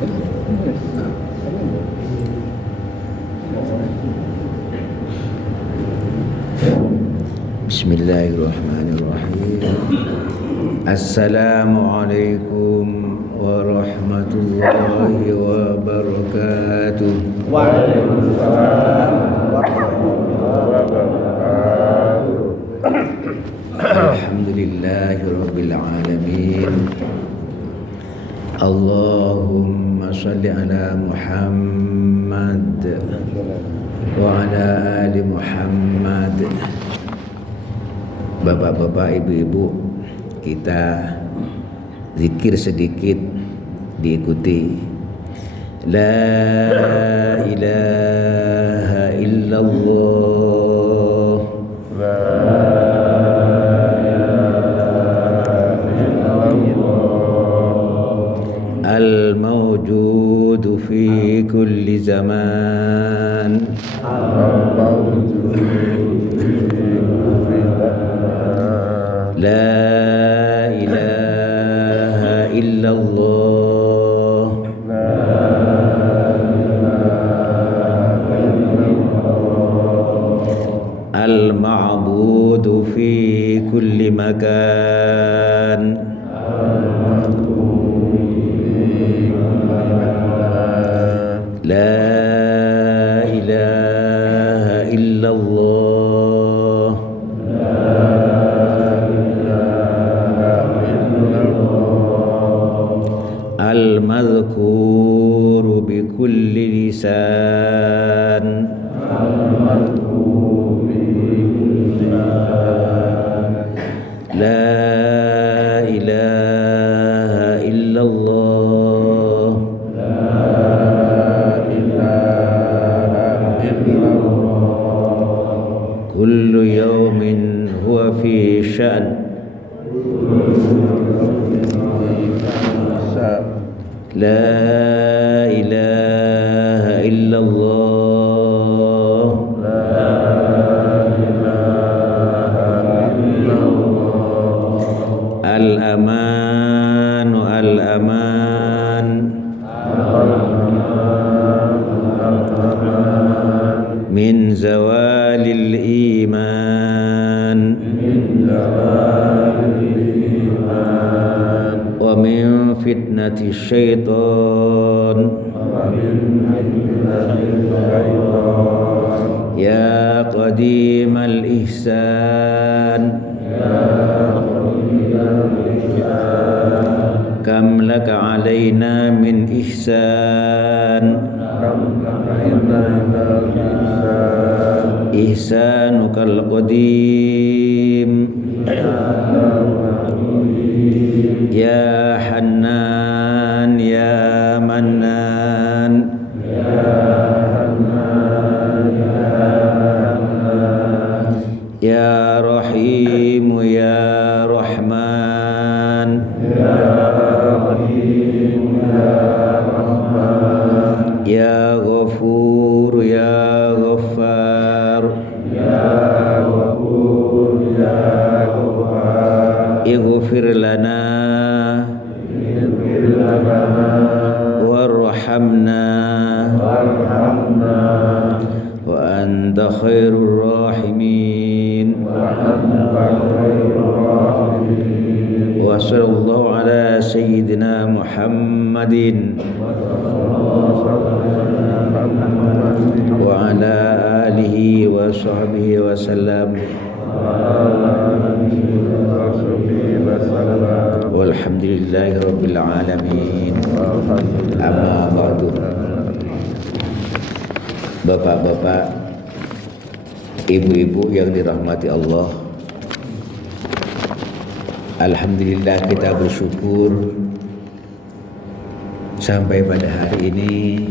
Bismillahirrahmanirrahim. Assalamualaikum warahmatullahi wabarakatuh. Waalaikumsalam warahmatullahi wabarakatuh. Alhamdulillahirabbil alamin. Allahumma shalli ala Muhammad wa ala ali Muhammad. Bapak-bapak, ibu-ibu, kita zikir sedikit, diikuti. La ilaha illallah, La ilaha illallah, al-mawjudu fi kulli zaman, al-mawjudu fi kulli zaman. La ilaha illallah, La ilaha illallah, al-ma'budu fi kulli makan, La ilaha illallah, al-madhkuru bi kulli lisan, La ilaha illallah, kullu yawmin huwa fi sya'n, La ilaha illallah, al-amanu al-aman, min zawalil iman, wa min fitnati syaitan, ya qadimal ihsan, kam laka alaina min ihsan, ihsanukal qadim, ya hannan ya mannan, ya rahimu ya rahman, ya ghafur ya ghaffar, ighfir lana warhamna wa anta khairur rahimin. Wa sallallahu ala sayyidina Muhammadin wa ala alihi wa sahbihi wa sallam. Walhamdulillahi rabbil alamin. Amma ba'du. Bapak-bapak, ibu-ibu yang dirahmati Allah, alhamdulillah kita bersyukur sampai pada hari ini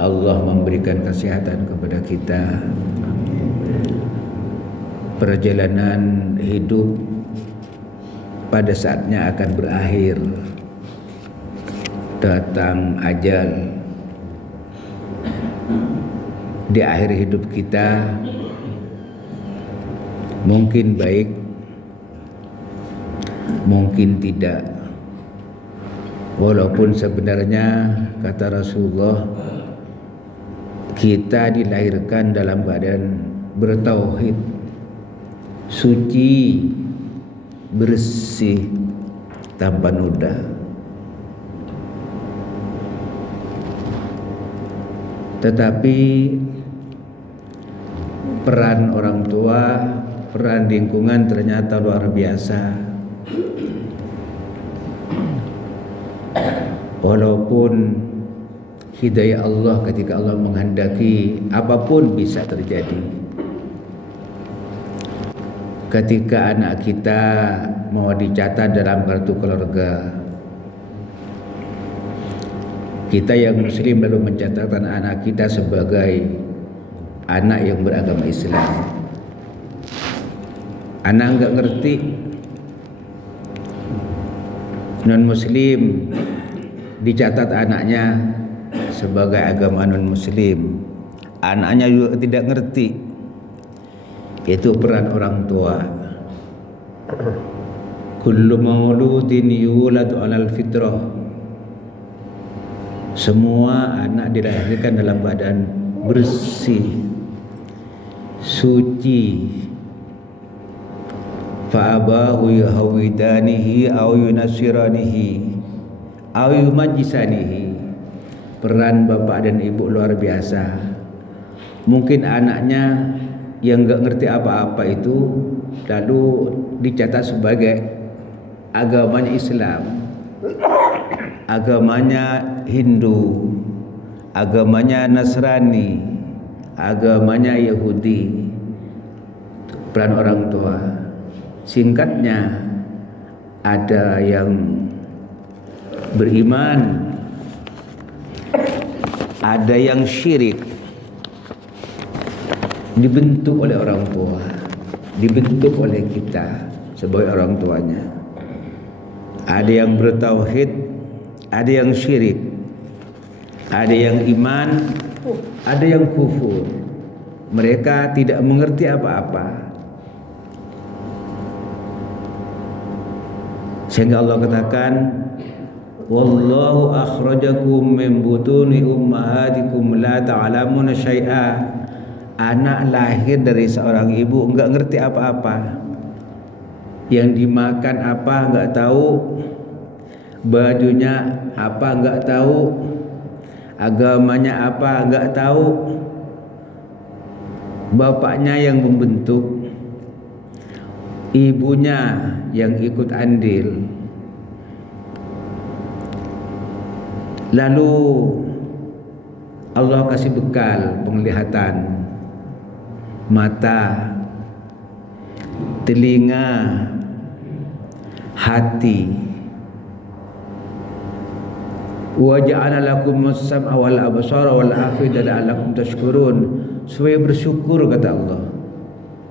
Allah memberikan kesehatan kepada kita. Perjalanan hidup pada saatnya akan berakhir. Datang ajal. Di akhir hidup kita mungkin baik, mungkin tidak. Walaupun sebenarnya kata Rasulullah, kita dilahirkan dalam keadaan bertauhid, suci, bersih, tanpa noda. Tetapi peran orang tua, peran lingkungan ternyata luar biasa. Walaupun hidayah Allah ketika Allah menghendaki, apapun bisa terjadi. Ketika anak kita mau dicatat dalam kartu keluarga, kita yang muslim lalu mencatatkan anak kita sebagai anak yang beragama Islam. Anak enggak ngerti, non muslim, dicatat anaknya sebagai agama non muslim. Anaknya juga tidak ngerti. Itu peran orang tua. Kullu mauludin yuladu 'alal fitrah. Semua anak dilahirkan dalam keadaan bersih, suci. Fa'abahu yahwidanihi aw yunasiranihi aw yumajjisanihi. Peran bapak dan ibu luar biasa. Mungkin anaknya yang enggak ngerti apa-apa itu lalu dicatat sebagai agamanya Islam, agamanya Hindu, agamanya Nasrani, agamanya Yahudi. Peran orang tua. Singkatnya, ada yang beriman, ada yang syirik, dibentuk oleh orang tua, dibentuk oleh kita sebagai orang tuanya. Ada yang bertauhid, ada yang syirik, ada yang iman, ada yang kufur. Mereka tidak mengerti apa-apa. Sehingga Allah katakan, wallahu akhrajakum min butuni ummahatikum la ta'lamuna syai'a. Anak lahir dari seorang ibu enggak ngerti apa-apa. Yang dimakan apa enggak tahu, bajunya apa enggak tahu, agamanya apa enggak tahu. Bapaknya yang membentuk, ibunya yang ikut andil. Lalu Allah kasih bekal penglihatan, mata, telinga, hati. Wa ja'ala lakum as-sam'a wal absara wal afida la'allakum tashkurun. Supaya bersyukur, kata Allah.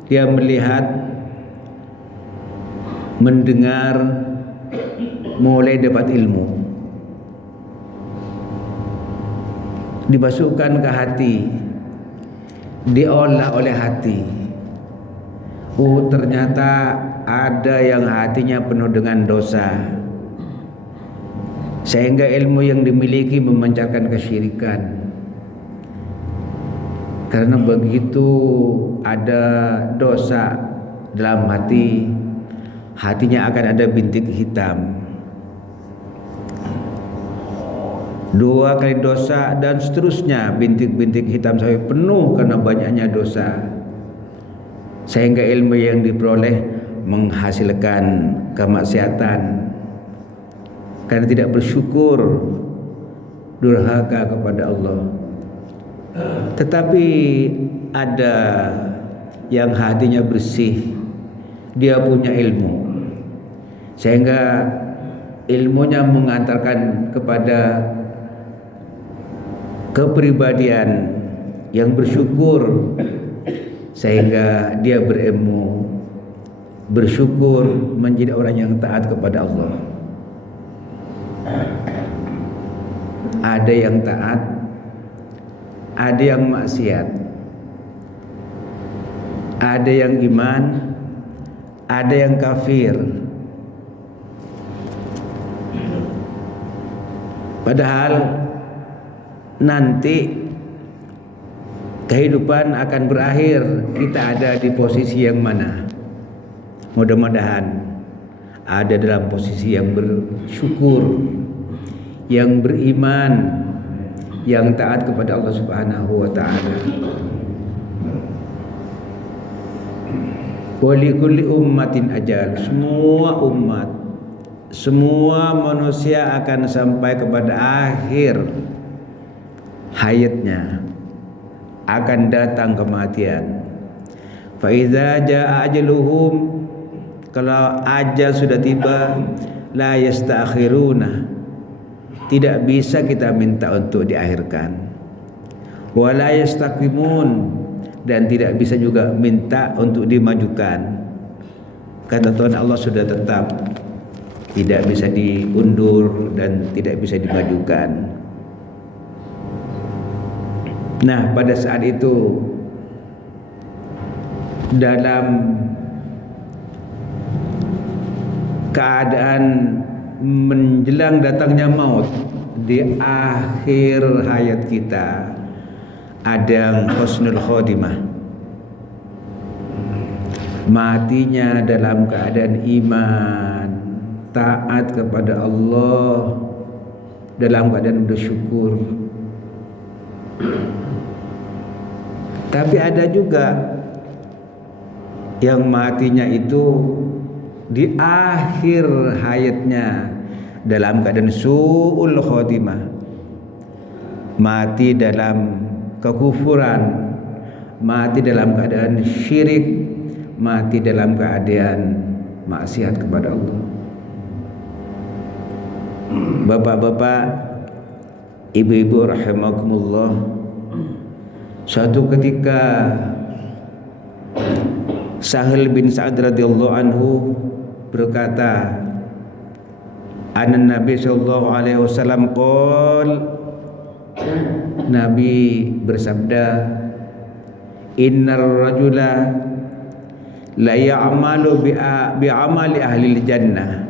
Dia melihat, mendengar, mulai dapat ilmu, dimasukkan ke hati, diolah oleh hati. Oh, ternyata ada yang hatinya penuh dengan dosa, sehingga ilmu yang dimiliki memancarkan kesyirikan. Karena begitu ada dosa dalam hati, hatinya akan ada bintik hitam. 2 kali dosa dan seterusnya, bintik-bintik hitam sampai penuh karena banyaknya dosa. Sehingga ilmu yang diperoleh menghasilkan kemaksiatan. Karena tidak bersyukur, durhaka kepada Allah. Tetapi ada yang hatinya bersih, dia punya ilmu, sehingga ilmunya mengantarkan kepada kepribadian yang bersyukur, sehingga dia berilmu, bersyukur, menjadi orang yang taat kepada Allah. Ada yang taat, ada yang maksiat, ada yang iman, ada yang kafir. Padahal nanti kehidupan akan berakhir, kita ada di posisi yang mana? Mudah-mudahan ada dalam posisi yang bersyukur, yang beriman, yang taat kepada Allah Subhanahu wa taala. Wa likulli ummatin ajal. Semua umat, semua manusia akan sampai kepada akhir hayatnya, akan datang kematian. Fa iza jaa ajaluhum, kalau ajal sudah tiba, la yastakhiruna, tidak bisa kita minta untuk diakhirkan. Wa la yastaqimun, dan tidak bisa juga minta untuk dimajukan. Kata Tuhan Allah sudah tetap, tidak bisa diundur dan tidak bisa dimajukan. Nah, pada saat itu dalam keadaan menjelang datangnya maut, di akhir hayat kita ada husnul khotimah, matinya dalam keadaan iman, taat kepada Allah, dalam keadaan bersyukur. Tapi ada juga yang matinya itu di akhir hayatnya dalam keadaan su'ul khotimah, mati dalam kekufuran, mati dalam keadaan syirik, mati dalam keadaan maksiat kepada Allah. Bapak-bapak, ibu-ibu rahimakumullah, suatu ketika Sahal bin Sa'ad radhiyallahu anhu berkata, Nabi sallallahu alaihi wasallam qol, Nabi bersabda, innar rajula la ya'malu bi'amali ahli jannah.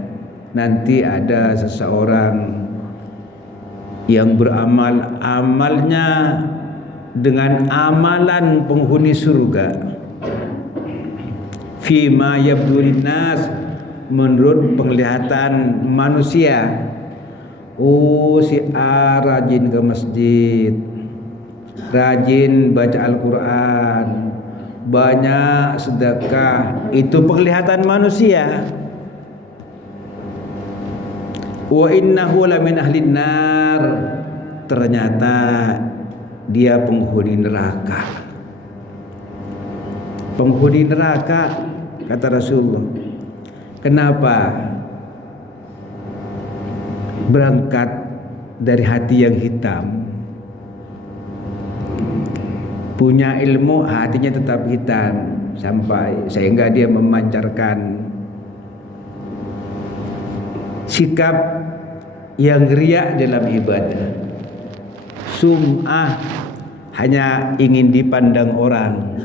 Nanti ada seseorang yang beramal, amalnya dengan amalan penghuni surga. Fima yabdulin nas, menurut penglihatan manusia. Oh, si A rajin ke masjid, rajin baca Al-Quran, banyak sedekah, itu penglihatan manusia. Wa innahu lamin ahlin nar, ternyata dia penghuni neraka. Penghuni neraka, kata Rasulullah. Kenapa? Berangkat dari hati yang hitam, punya ilmu, hatinya tetap hitam, sampai sehingga dia memancarkan sikap yang riya dalam ibadah. Sum'ah, hanya ingin dipandang orang,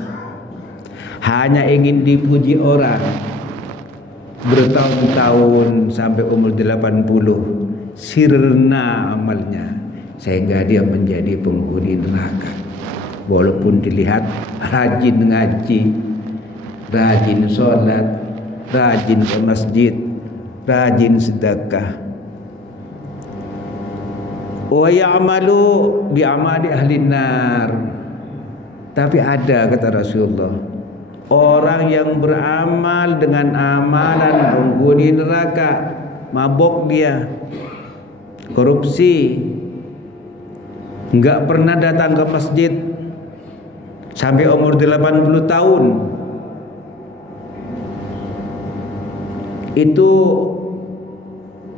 hanya ingin dipuji orang. Bertahun-tahun sampai umur 80 sirna amalnya, sehingga dia menjadi penghuni neraka. Walaupun dilihat rajin ngaji, rajin sholat, rajin ke masjid, rajin sedekah. Wa ya'malu bi'amali ahli nar. Tapi ada, kata Rasulullah, orang yang beramal dengan amalan penghuni neraka. Mabok dia, korupsi, enggak pernah datang ke masjid sampai umur 80 tahun. Itu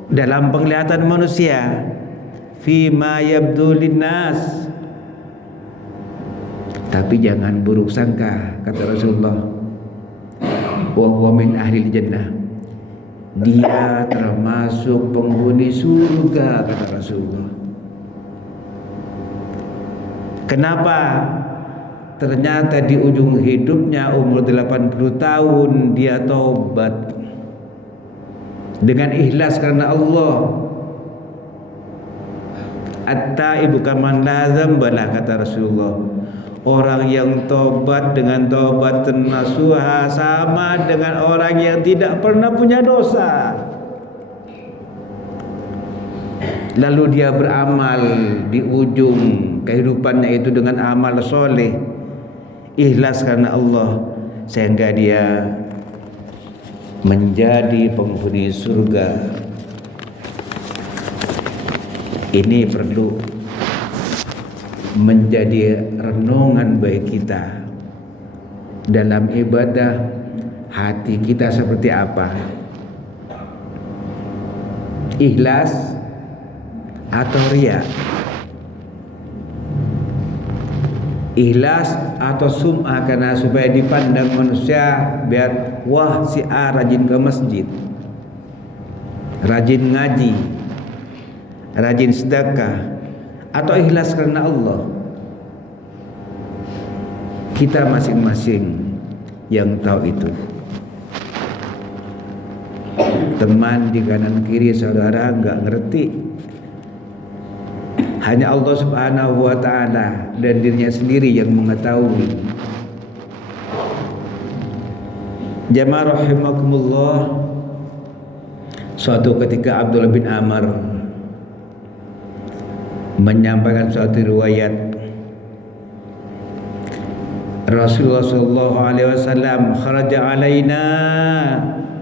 dalam penglihatan manusia. Fima yabdu linnas. Tapi jangan buruk sangka, kata Rasulullah, wa huwa min ahli jannah, dia termasuk penghuni surga, kata Rasulullah. Kenapa? Ternyata di ujung hidupnya umur 80 tahun dia taubat dengan ikhlas karena Allah. At-taibu kaman la dzambalah, kata Rasulullah. Orang yang tobat dengan tobat nasuha sama dengan orang yang tidak pernah punya dosa. Lalu dia beramal di ujung kehidupannya itu dengan amal soleh, ikhlas karena Allah, sehingga dia menjadi penghuni surga. Ini perlu menjadi renungan bagi kita dalam ibadah. Hati kita seperti apa? Ikhlas atau riya? Ikhlas atau sum'ah karena supaya dipandang manusia, biar wah si A rajin ke masjid, rajin ngaji, rajin sedekah, atau ikhlas karena Allah? Kita masing-masing yang tahu itu. Teman di kanan kiri saudara enggak ngerti. Hanya Allah Subhanahu wa ta'ala dan dirinya sendiri yang mengetahui. Jamaah rahimakumullah, suatu ketika Abdullah bin Amr menyampaikan suatu riwayat, Rasulullah sallallahu alaihi wasallam kharaja alaina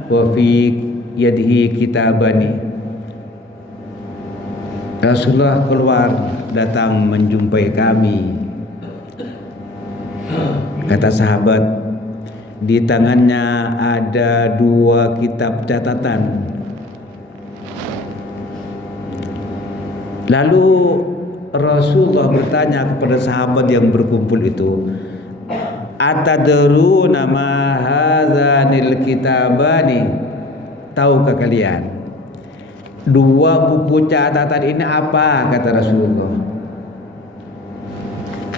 wa fi yadihi kitabani. Rasulullah keluar datang menjumpai kami. Kata sahabat, di tangannya ada 2 kitab catatan. Lalu Rasulullah bertanya kepada sahabat yang berkumpul itu, atadruna ma hadzanil kitabani? Tahukah kalian 2 buku catatan ini apa? Kata Rasulullah.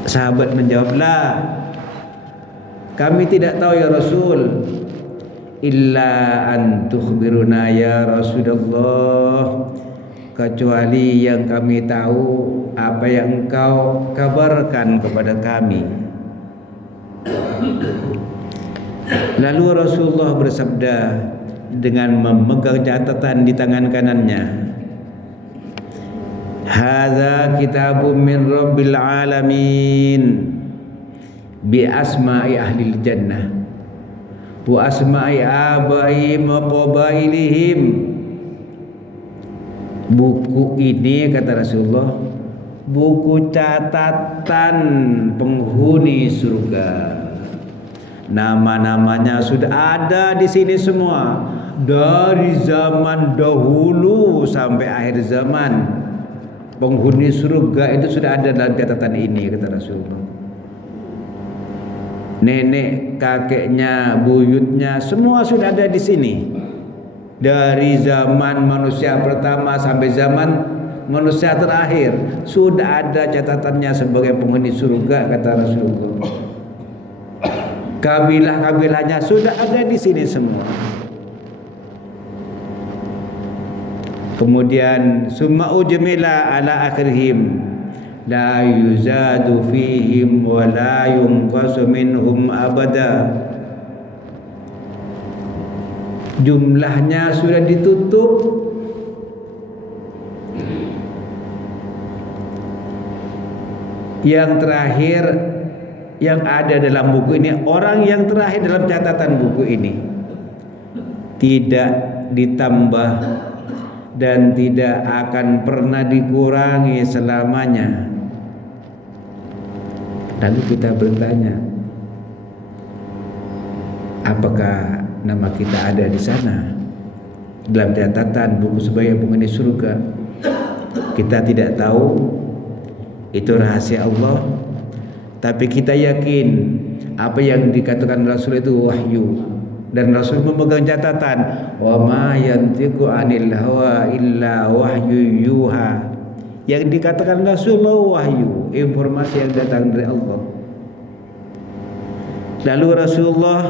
Sahabat menjawablah, kami tidak tahu ya Rasul, illa an tukhbiruna ya Rasulullah, kecuali yang kami tahu apa yang engkau kabarkan kepada kami. Lalu Rasulullah bersabda dengan memegang catatan di tangan kanannya, hadza kitabun min rabbil alamin bi asma'i ahlil jannah wa asma'i abaihim wa qabailihim. Buku ini, kata Rasulullah, buku catatan penghuni surga. Nama-namanya sudah ada di sini semua, dari zaman dahulu sampai akhir zaman. Penghuni surga itu sudah ada dalam catatan ini, kata Rasulullah. Nenek, kakeknya, buyutnya, semua sudah ada di sini. Dari zaman manusia pertama sampai zaman manusia terakhir sudah ada catatannya sebagai penghuni surga, kata Rasulullah. Kabilah-kabilahnya sudah ada di sini semua. Kemudian summa ujmila ala akhirihim la yuzadu fihim wa la yunqasu minhum abada. Jumlahnya sudah ditutup, yang terakhir yang ada dalam buku ini, orang yang terakhir dalam catatan buku ini, tidak ditambah dan tidak akan pernah dikurangi selamanya. Lalu kita bertanya, apakah nama kita ada di sana dalam catatan buku sebagai penghuni surga? Kita tidak tahu, itu rahasia Allah. Tapi kita yakin apa yang dikatakan Rasul itu wahyu, dan Rasul memegang catatan, wa ma yantiqu anil hawa illa wahyu yuha. Yang dikatakan Rasulullah wahyu, informasi yang datang dari Allah. Lalu Rasulullah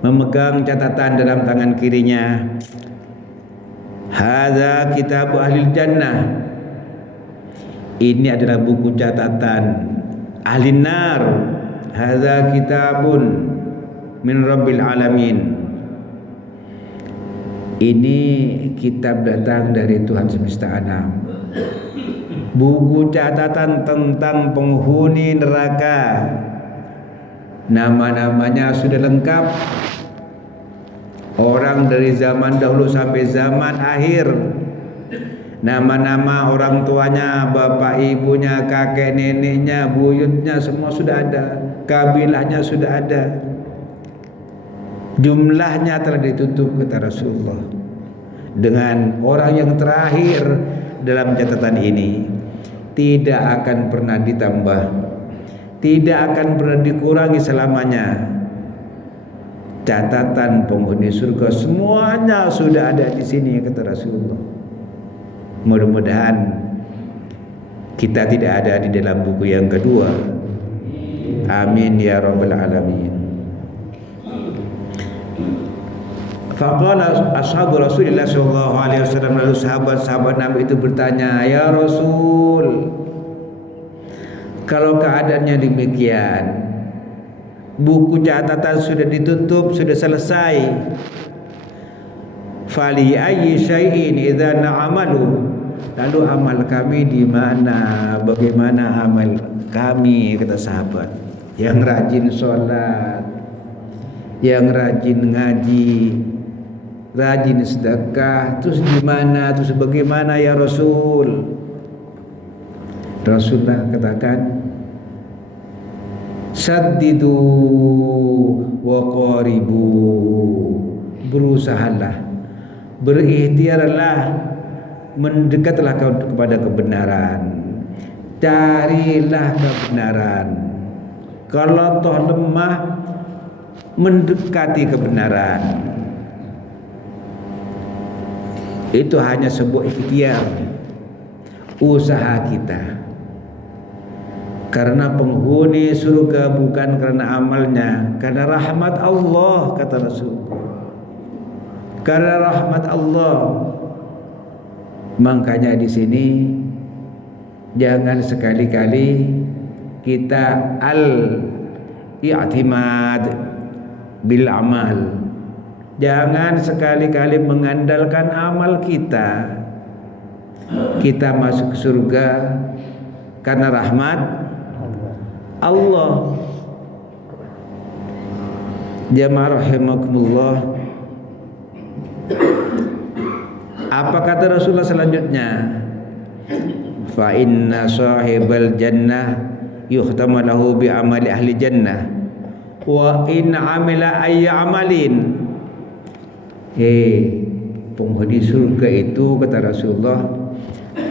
memegang catatan dalam tangan kirinya, hadza kitab ahlil jannah, ini adalah buku catatan ahli nar. Hadza kitabun min rabbil alamin. Ini kitab datang dari Tuhan semesta alam. Buku catatan tentang penghuni neraka. Nama-namanya sudah lengkap. Orang dari zaman dahulu sampai zaman akhir. Nama-nama orang tuanya, bapak ibunya, kakek neneknya, buyutnya semua sudah ada. Kabilahnya sudah ada. Jumlahnya telah ditutup kata Rasulullah. Dengan orang yang terakhir dalam catatan ini tidak akan pernah ditambah, tidak akan pernah dikurangi selamanya. Catatan penghuni surga semuanya sudah ada di sini kata Rasulullah. Mudah-mudahan kita tidak ada di dalam buku yang kedua. Amin ya rabbal alamin. Faqala ashabu Rasulillah sallallahu alaihi wasallam, lalu sahabat-sahabat Nabi itu bertanya, "Ya Rasul, kalau keadaannya demikian, buku catatan sudah ditutup, sudah selesai. Fali ayyi syai'in idza na'amalu?" Lalu amal kami di mana? Bagaimana amal kami kata sahabat? Yang rajin sholat, yang rajin ngaji, rajin sedekah, terus gimana, terus bagaimana ya Rasul? Rasulullah katakan, saddidu wa qaribu, berusahalah, berikhtiarlah, mendekatlah kepada kebenaran, carilah kebenaran. Kalau toh lemah, mendekati kebenaran. Itu hanya sebuah ikhtiar, usaha kita. Karena penghuni surga bukan karena amalnya, karena rahmat Allah kata Rasul. Karena rahmat Allah. Makanya di sini jangan sekali-kali kita al-i'timad bil amal. Jangan sekali-kali mengandalkan amal kita. Kita masuk ke surga karena rahmat Allah. Jamaah rahimakumullah. Apa kata Rasulullah selanjutnya? Fa inna sahibal jannah yuhtamu lahu bi amali ahli jannah wa in amila ayy amalin. Penghuni surga itu kata Rasulullah,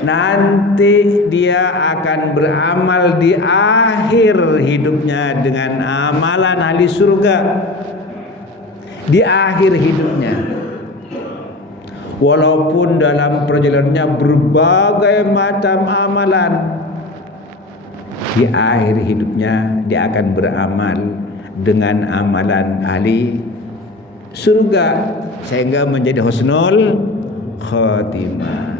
nanti dia akan beramal di akhir hidupnya dengan amalan ahli surga. Di akhir hidupnya, walaupun dalam perjalanannya berbagai macam amalan, di akhir hidupnya dia akan beramal dengan amalan ahli surga sehingga menjadi husnul khatimah.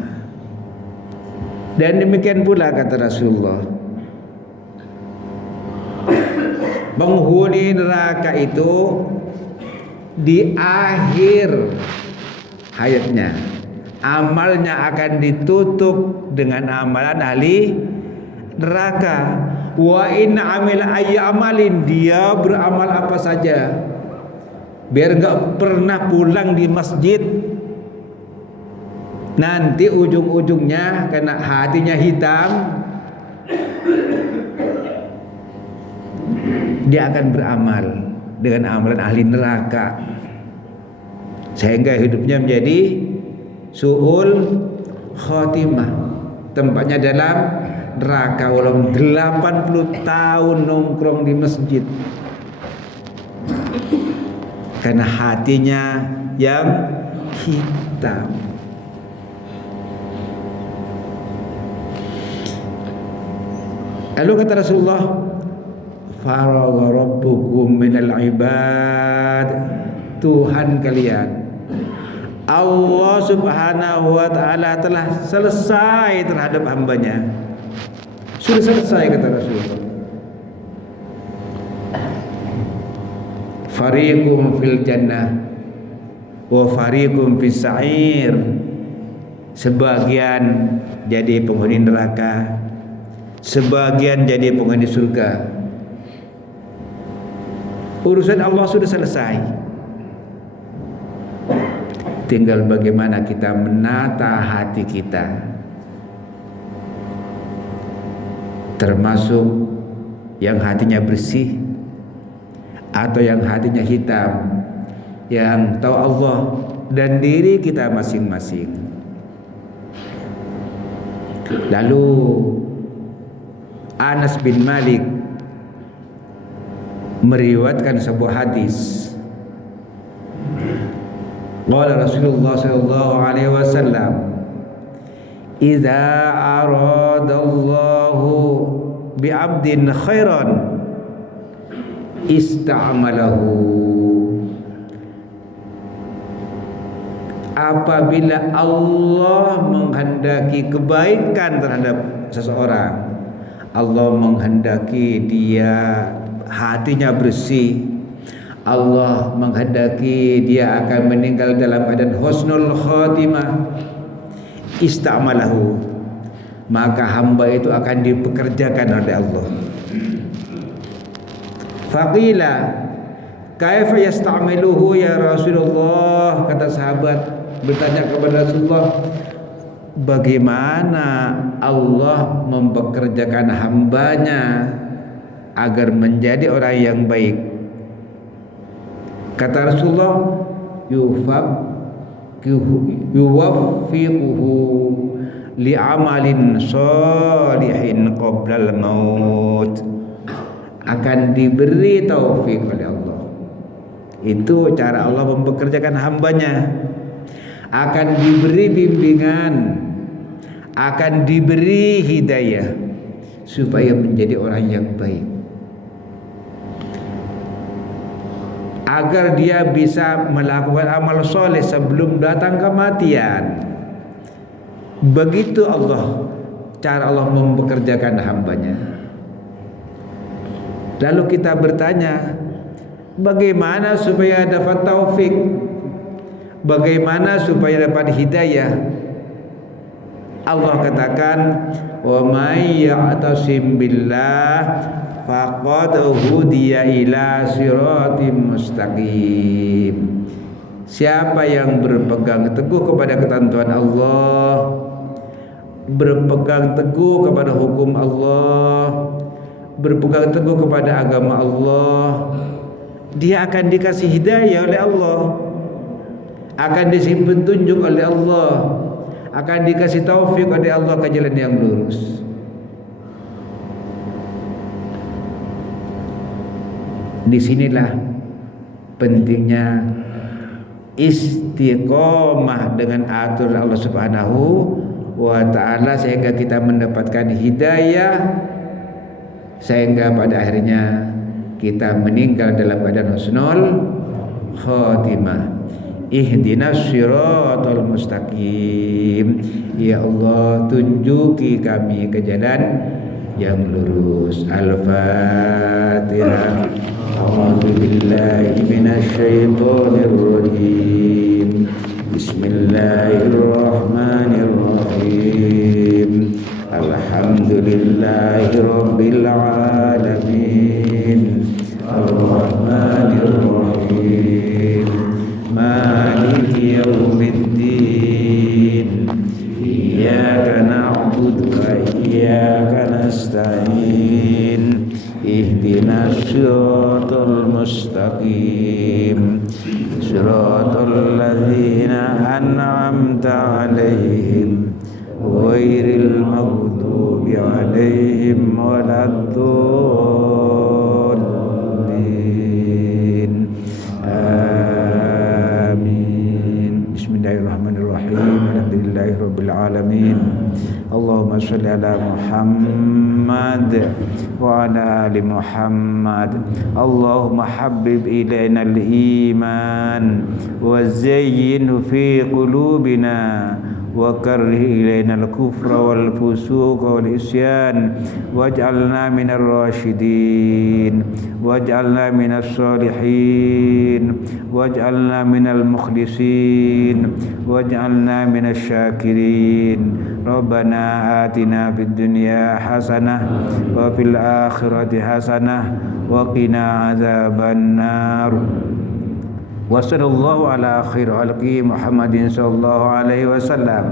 Dan demikian pula kata Rasulullah, penghuni neraka itu di akhir hayatnya amalnya akan ditutup dengan amalan ahli neraka. Wa in amila ayy amalin, dia beramal apa saja biar enggak pernah pulang di masjid. Nanti ujung-ujungnya karena hatinya hitam, dia akan beramal dengan amalan ahli neraka sehingga hidupnya menjadi su'ul khatimah. Tempatnya dalam neraka walaupun 80 tahun nongkrong di masjid karena hatinya yang hitam. Lalu kata Rasulullah, faragha rabbukum minal ibad, Tuhan kalian Allah subhanahu wa ta'ala telah selesai terhadap hambanya. Sudah selesai kata Rasulullah. Fariqum fil jannah wa fariqum fis sa'ir. Sebagian jadi penghuni neraka, sebagian jadi penghuni surga. Urusan Allah sudah selesai. Tinggal bagaimana kita menata hati kita, termasuk yang hatinya bersih atau yang hatinya hitam, yang tahu Allah dan diri kita masing-masing. Lalu Anas bin Malik meriwayatkan sebuah hadis. Qala Rasulullah sallallahu alaihi wasallam, "Idza aradallahu bi'abdin khairan ista'malahu." Apabila Allah menghendaki kebaikan terhadap seseorang, Allah menghendaki dia hatinya bersih, Allah menghendaki dia akan meninggal dalam keadaan husnul khatimah, ista'malahu, maka hamba itu akan dipekerjakan oleh Allah. Faqila kaifa yasta'miluhu ya Rasulullah, kata sahabat bertanya kepada Rasulullah, bagaimana Allah mempekerjakan hambanya agar menjadi orang yang baik? Kata Rasulullah, yuwaffiquhu li'amalin salihin qoblal maut. Akan diberi taufik oleh Allah. Itu cara Allah mempekerjakan hambanya. Akan diberi bimbingan, akan diberi hidayah supaya menjadi orang yang baik, agar dia bisa melakukan amal soleh sebelum datang kematian. Begitu Allah, cara Allah mempekerjakan hambanya. Lalu kita bertanya, bagaimana supaya dapat taufik? Bagaimana supaya dapat hidayah? Allah katakan, wa may ya'tasim billah faqad hudiya ila siratim mustaqim. Siapa yang berpegang teguh kepada ketentuan Allah, berpegang teguh kepada hukum Allah, berpegang teguh kepada agama Allah, dia akan dikasih hidayah oleh Allah, akan diberi petunjuk oleh Allah, akan dikasih taufik oleh Allah ke jalan yang lurus. Disinilah pentingnya istiqomah dengan aturan Allah Subhanahu wa ta'ala, sehingga kita mendapatkan hidayah, sehingga pada akhirnya kita meninggal dalam keadaan husnul khatimah. Ihdinas siratal mustaqim. Ya Allah, tunjuki kami ke jalan yang lurus. Al-Fatihah. A'udzu billahi minasy syaithanir rajim. Bismillahirrahmanirrahim. Alhamdulillahi rabbil alamin. Ar-Rahmanir Rahim. Maliki yaumiddin. Iyyaka na'budu wa iyyaka nasta'in. Ihdinas siratal mustaqim. Siratal ladzina an'amta 'alaihim ghairil maghdubi 'alaihim waladdallin. Amin. Bismillahirrahmanirrahim. Alhamdulillahirabbil alamin. Allahumma shalli ala Muhammad wa ala ali Muhammad. Allahumma habbib ilaina al-iman wa zayyinhu fi qulubina وكره إلينا الكفر والفسوق والعصيان واجعلنا من الراشدين واجعلنا من الصالحين واجعلنا من المخلصين واجعلنا من الشاكرين ربنا آتنا في الدنيا حسنة وفي الآخرة حسنة وقنا عذاب النار وصلى الله على خير خلقه محمد صلى الله عليه وسلم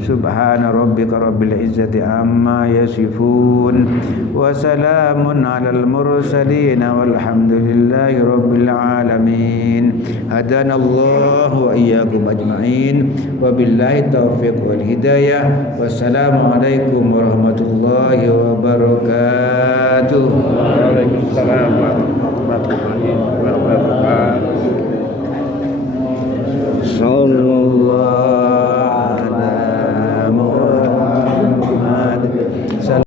سبحان ربك رب العزة عما يصفون وسلام على المرسلين والحمد لله رب العالمين هدانا الله وإياكم أجمعين وبالله التوفيق والهداية والسلام عليكم ورحمة الله وبركاته. Waalaikumsalam warahmatullahi wabarakatuh. Sallallahu